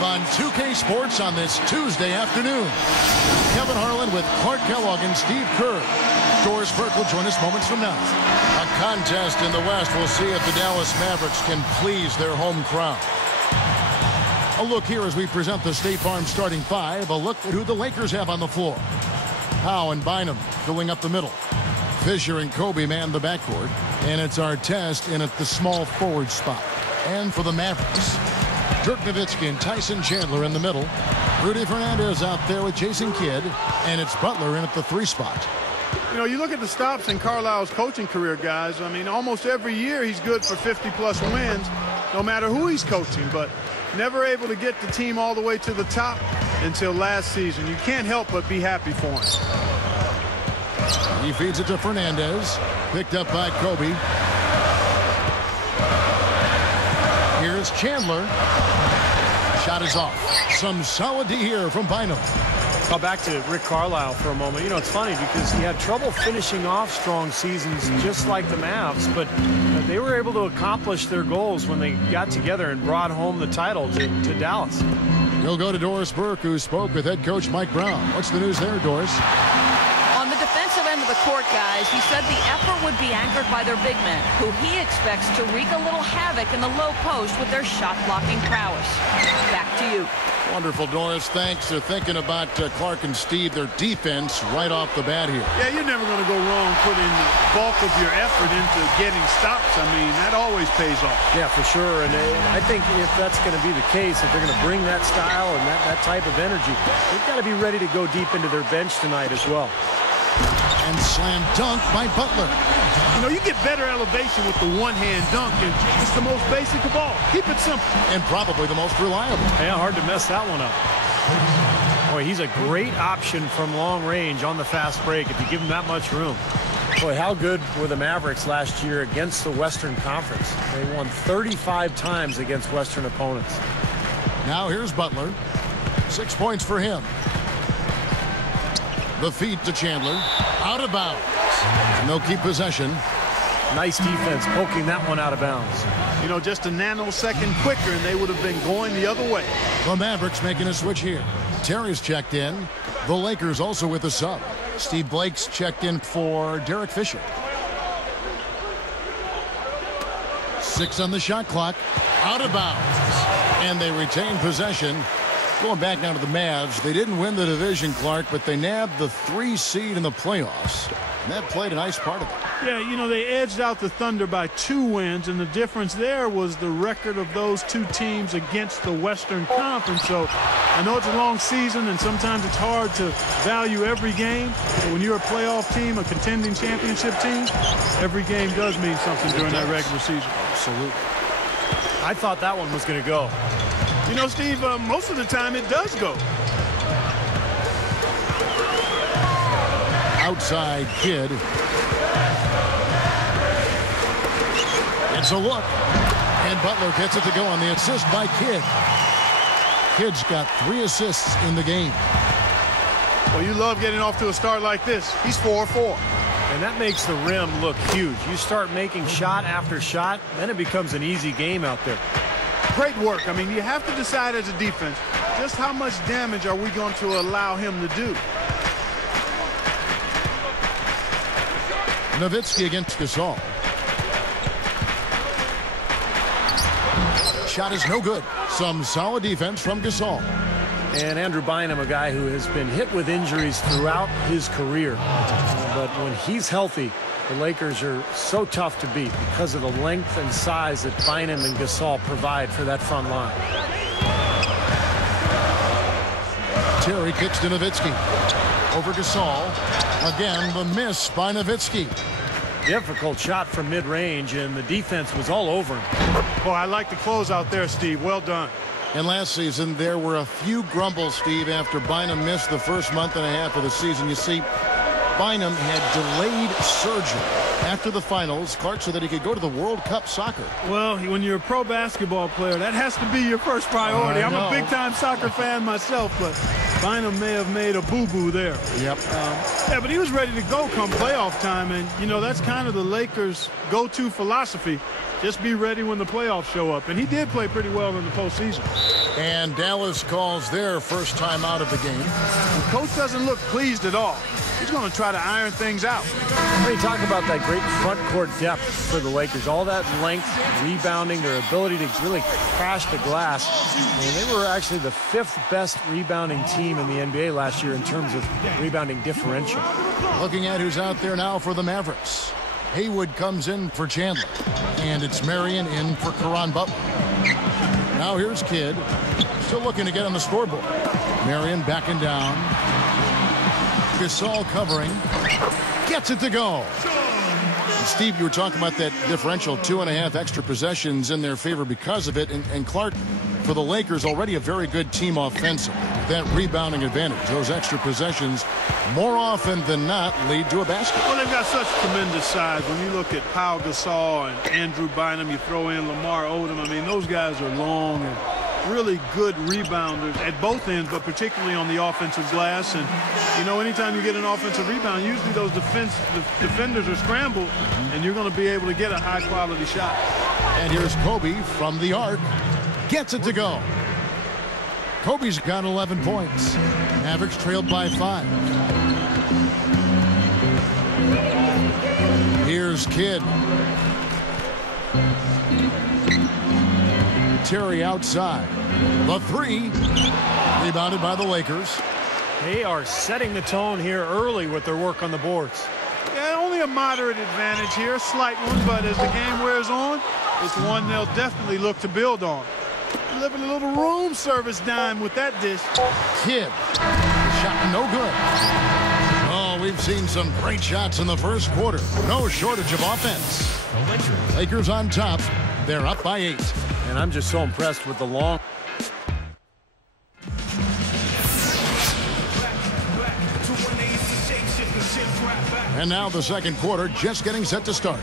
live on 2K Sports on this Tuesday afternoon. Kevin Harlan with Clark Kellogg and Steve Kerr. Doris Burke will join us moments from now. A contest in the West. We'll see if the Dallas Mavericks can please their home crowd. A look here as we present the State Farm starting five. A look at who the Lakers have on the floor. Howe and Bynum filling up the middle. Fisher and Kobe man the backcourt. And it's Artest in at the small forward spot. And for the Mavericks, Dirk Nowitzki and Tyson Chandler in the middle. Rudy Fernandez out there with Jason Kidd. And it's Butler in at the 3 spot. You know, you look at the stops in Carlisle's coaching career, guys. I mean, almost every year he's good for 50-plus wins, no matter who he's coaching. But never able to get the team all the way to the top until last season. You can't help but be happy for him. He feeds it to Fernandez. Picked up by Kobe. Here's Chandler. Shot is off. Some solid D here from Bynum. Back to Rick Carlisle for a moment. You know, it's funny because he had trouble finishing off strong seasons just like the Mavs, but they were able to accomplish their goals when they got together and brought home the title to Dallas. He'll go to Doris Burke, who spoke with head coach Mike Brown. What's the news there, Doris? On the defensive end of the court, guys, he said the effort would be anchored by their big men, who he expects to wreak a little havoc in the low post with their shot-blocking prowess. Back to you. Wonderful, Doris. Thanks. They're thinking about Clark and Steve, their defense right off the bat here. Yeah, you're never going to go wrong putting the bulk of your effort into getting stops. I mean, that always pays off. Yeah, for sure. And I think if that's going to be the case, if they're going to bring that style and that type of energy, they've got to be ready to go deep into their bench tonight as well. And slam dunk by Butler. You know, you get better elevation with the one-hand dunk, and it's the most basic of all. Keep it simple. And probably the most reliable. Yeah, hard to mess that one up. Boy, he's a great option from long range on the fast break if you give him that much room. Boy, how good were the Mavericks last year against the Western Conference? They won 35 times against Western opponents. Now here's Butler. 6 points for him. The feed to Chandler. Out of bounds. And they'll keep possession. Nice defense poking that one out of bounds. You know, just a nanosecond quicker and they would have been going the other way. The Mavericks making a switch here. Terry's checked in. The Lakers also with a sub. Steve Blake's checked in for Derek Fisher. 6 on the shot clock. Out of bounds. And they retain possession. Going back now to the Mavs, they didn't win the division, Clark, but they nabbed the 3 seed in the playoffs. And that played a nice part of it. Yeah, you know, they edged out the Thunder by 2 wins, and the difference there was the record of those 2 teams against the Western Conference. So I know it's a long season, and sometimes it's hard to value every game. But when you're a playoff team, a contending championship team, every game does mean something during that regular season. Absolutely. I thought that one was going to go. You know, Steve, most of the time it does go. Outside Kidd. It's a look. And Butler gets it to go on the assist by Kidd. Kidd's got 3 assists in the game. Well, you love getting off to a start like this. He's 4-4. And that makes the rim look huge. You start making shot after shot, then it becomes an easy game out there. Great work. I mean, you have to decide as a defense just how much damage are we going to allow him to do. Nowitzki against Gasol. Shot is no good. Some solid defense from Gasol. And Andrew Bynum, a guy who has been hit with injuries throughout his career. But when he's healthy, the Lakers are so tough to beat because of the length and size that Bynum and Gasol provide for that front line. Terry kicks to Nowitzki. Over Gasol. Again, the miss by Nowitzki. Difficult shot from mid-range, and the defense was all over him. Boy, I like the close out there, Steve. Well done. And last season, there were a few grumbles, Steve, after Bynum missed the first month and a half of the season. You see, Bynum had delayed surgery after the finals, Clark, so that he could go to the World Cup soccer. Well, when you're a pro basketball player, that has to be your first priority. I'm a big-time soccer fan myself, but Bynum may have made a boo-boo there. Yep. Yeah, but he was ready to go come playoff time, and, you know, that's kind of the Lakers' go-to philosophy. Just be ready when the playoffs show up. And he did play pretty well in the postseason. And Dallas calls their first time out of the game. The coach doesn't look pleased at all. He's going to try to iron things out. When you talk about that great front court depth for the Lakers, all that length, rebounding, their ability to really crash the glass. I mean, they were actually the 5th best rebounding team in the NBA last year in terms of rebounding differential. Looking at who's out there now for the Mavericks. Haywood comes in for Chandler. And it's Marion in for Caron Butler. Now here's Kidd. Still looking to get on the scoreboard. Marion backing down. Gasol covering. Gets it to go. And Steve, you were talking about that differential, 2.5 extra possessions in their favor because of it. And Clark, for the Lakers, already a very good team offensively. That rebounding advantage, those extra possessions, more often than not, lead to a basket. Well, they've got such tremendous size. When you look at Pau Gasol and Andrew Bynum, you throw in Lamar Odom. I mean, those guys are long and really good rebounders at both ends, but particularly on the offensive glass. And, you know, anytime you get an offensive rebound, usually those defenders are scrambled, and you're going to be able to get a high-quality shot. And here's Kobe from the arc. Gets it to go. Kobe's got 11 points. Mavericks trailed by 5. Here's Kidd. Terry outside. The 3. Rebounded by the Lakers. They are setting the tone here early with their work on the boards. Yeah, only a moderate advantage here, a slight one, but as the game wears on, it's one they'll definitely look to build on. Living a little room service dime with that dish. Kidd. Shot no good. Oh, we've seen some great shots in the first quarter. No shortage of offense. Lakers on top. They're up by 8. And I'm just so impressed with the long. And now the second quarter just getting set to start.